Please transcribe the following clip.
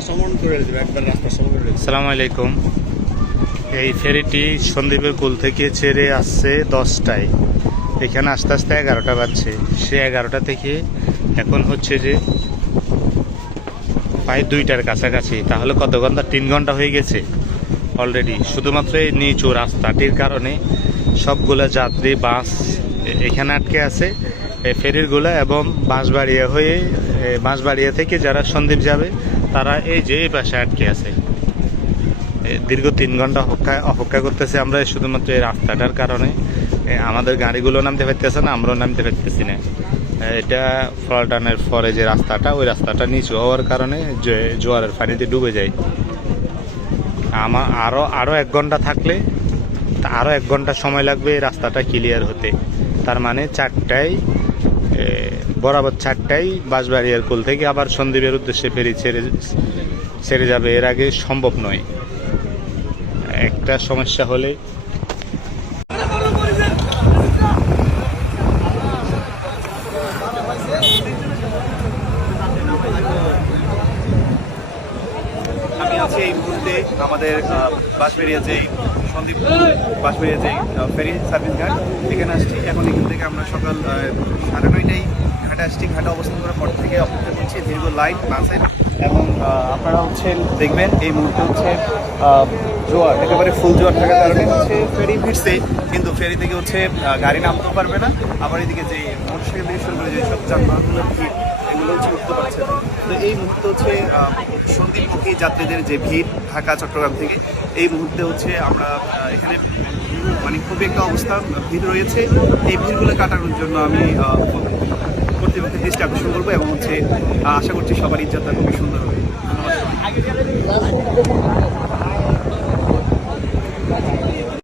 আসসালামু আলাইকুম। এই ফেরিটি সন্দীপের কুল থেকে ছেড়ে আসছে দশটায়। এখানে আস্তে আস্তে এগারোটা বাজছে। সে এগারোটা থেকে এখন হচ্ছে যে প্রায় দুইটার কাছাকাছি। তাহলে কত ঘণ্টা? তিন ঘণ্টা হয়ে গেছে অলরেডি শুধুমাত্র এই নিচু রাস্তাটির কারণে সবগুলা যাত্রী, বাস এখানে আটকে আছে। ফেরিরগুলো এবং বাঁশবাড়িয়া হয়ে বাঁশবাড়িয়া থেকে যারা সন্দ্বীপ যাবে তারা এই যে এই পাশে আটকে আছে দীর্ঘ তিন ঘণ্টা অপেক্ষা অপেক্ষা করতেছি আমরা শুধুমাত্র এই রাস্তাটার কারণে। আমাদের গাড়িগুলো নামতে পারতেছে না, আমরাও নামতে পারতেছি না। এটা ফলটানের পরে যে রাস্তাটা, ওই রাস্তাটা নিচু হওয়ার কারণে জোয়ারের পানিতে ডুবে যায়। আমার আরও আরও এক ঘণ্টা থাকলে আরও এক ঘণ্টা সময় লাগবে এই রাস্তাটা ক্লিয়ার হতে। তার মানে চারটায় বরাবর চারটাই বাঁশবাড়িয়ার কোল থেকে আবার সন্দীপের উদ্দেশ্যে ফেরি ছেড়ে ছেড়ে যাবে। এর আগে সম্ভব নয়। একটা সমস্যা হলে আমি আছি এই মুহূর্তে আমাদের বাঁশবেরিয়া যেই সন্দীপ বাঁশবেরিয়া যেই ফেরি সার্ভিস ঘাট, এখানে আসছি। এখন এখান থেকে আমরা সকাল সাড়ে নয়টায় ঘাটে আসছি। ঘাটে অবস্থান করার পর থেকে অপেক্ষা করছি দীর্ঘ লাইন বাসের এবং আপনারা হচ্ছে দেখবেন, এই মুহূর্তে হচ্ছে জোয়ার, একেবারে ফুল জোয়ার থাকার কারণে হচ্ছে ফেরি ভিড়ছে, কিন্তু ফেরি থেকে হচ্ছে গাড়ি নামতেও পারবে না। আবার এদিকে যে মোটরসাইকেল থেকে শুরু করে যেসব যানবাহনগুলোর ভিড় এগুলো হচ্ছে উঠতে পারছে না। তো এই মুহূর্তে হচ্ছে সন্দীপমুখী যাত্রীদের যে ভিড় ঢাকা, চট্টগ্রাম থেকে, এই মুহূর্তে হচ্ছে আমরা এখানে মানে খুবই একটা অবস্থা, ভিড় রয়েছে। এই ভিড়গুলো কাটানোর জন্য আমি কর্তৃপক্ষের দৃষ্টি আকর্ষণ করব এবং হচ্ছে আশা করছি সবার ইজ্জতটা খুবই সুন্দর হবে। ধন্যবাদ।